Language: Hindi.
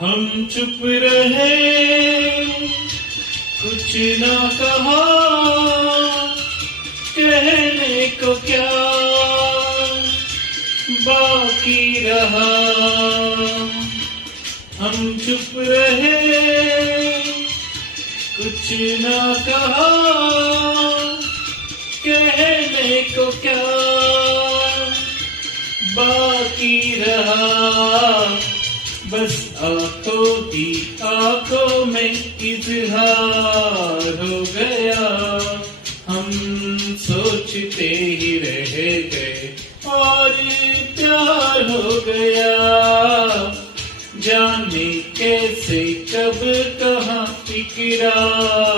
हम चुप रहे, कुछ ना कहा, कहने को क्या बाकी रहा। हम चुप रहे, कुछ ना कहा, कहने को क्या बाकी रहा। बस आंखों की आंखों में इजहार हो गया। हम सोचते ही रह गए और प्यार हो गया। जाने कैसे कब कहाँ इकरार